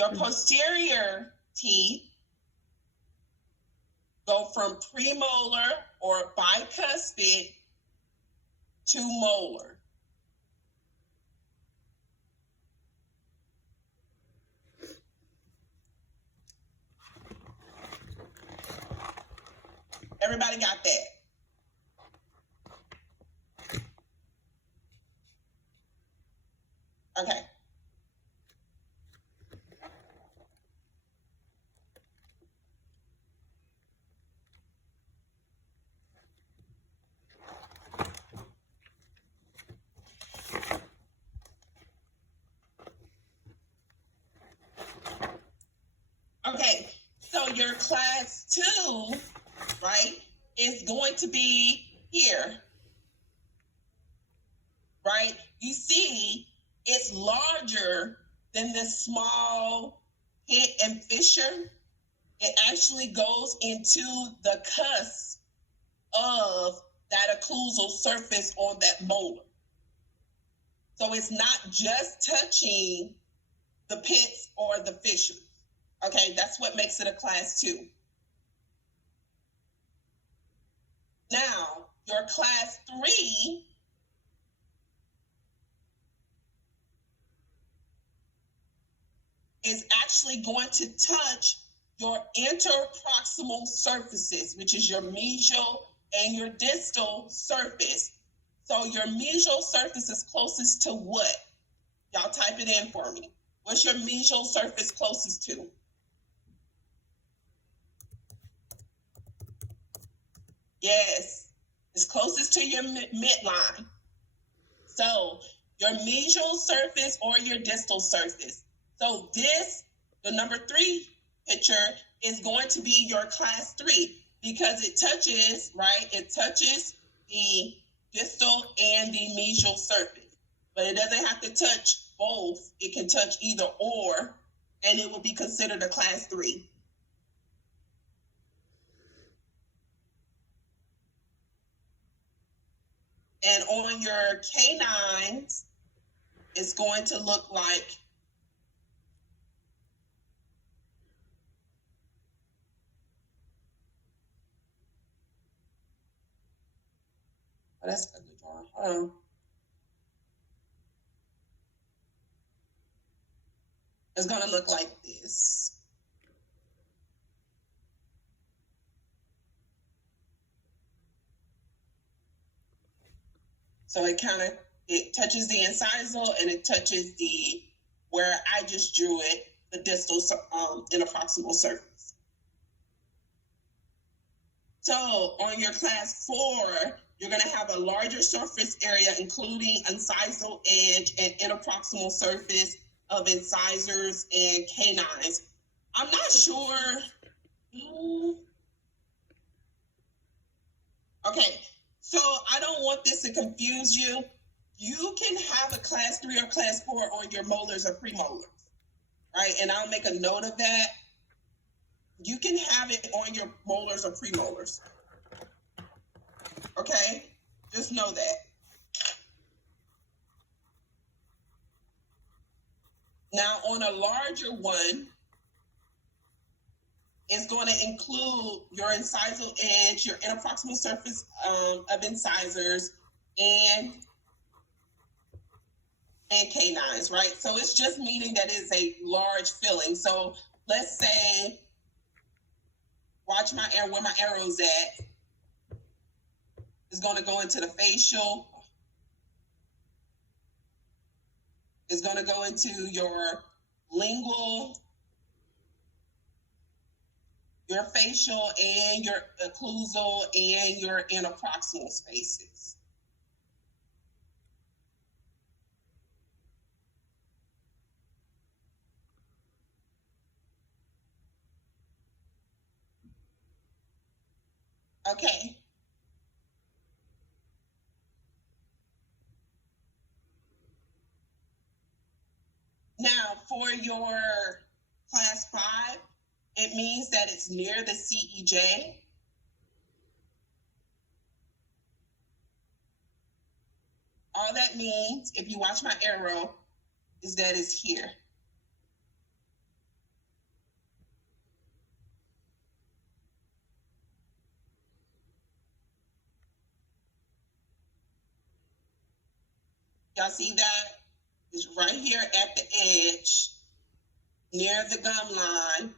Your posterior teeth go from premolar or bicuspid to molar. Everybody got that? Okay. Okay, so your class 2, right, is going to be here, right? You see, it's larger than this small hit and fissure. It actually goes into the cusp of that occlusal surface on that molar. So it's not just touching the pits or the fissures. Okay, that's what makes it a class 2. Now, your class 3 is actually going to touch your interproximal surfaces, which is your mesial and your distal surface. So your mesial surface is closest to what? Y'all type it in for me. What's your mesial surface closest to? Yes, it's closest to your midline. So your mesial surface or your distal surface. So this, the number 3 picture, is going to be your class 3 because it touches, right? It touches the distal and the mesial surface. But it doesn't have to touch both. It can touch either or, and it will be considered a class 3. And on your canines, it's going to look like that's ugly drawing. Hold on. It's going to look like this. So it touches the incisal and it touches the, where I just drew it, the distal interproximal surface. So on your class 4, you're going to have a larger surface area, including incisal edge and interproximal surface of incisors and canines. I'm not sure. Okay, so I don't want this to confuse you. You can have a class 3 or class 4 on your molars or premolars, right? And I'll make a note of that. You can have it on your molars or premolars. Okay, just know that. Now, on a larger one, it's going to include your incisal edge, your interproximal surface of incisors, and canines, right? So it's just meaning that it's a large filling. So let's say, watch my arrow, where my arrow's at. It's going to go into the facial. It's going to go into your lingual, your facial, and your occlusal, and your interproximal spaces. Okay. Now, for your class 5, it means that it's near the CEJ. All that means, if you watch my arrow, is that it's here. Y'all see that? It's right here at the edge, near the gum line,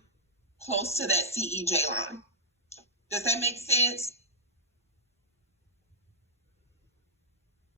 close to that CEJ line. Does that make sense?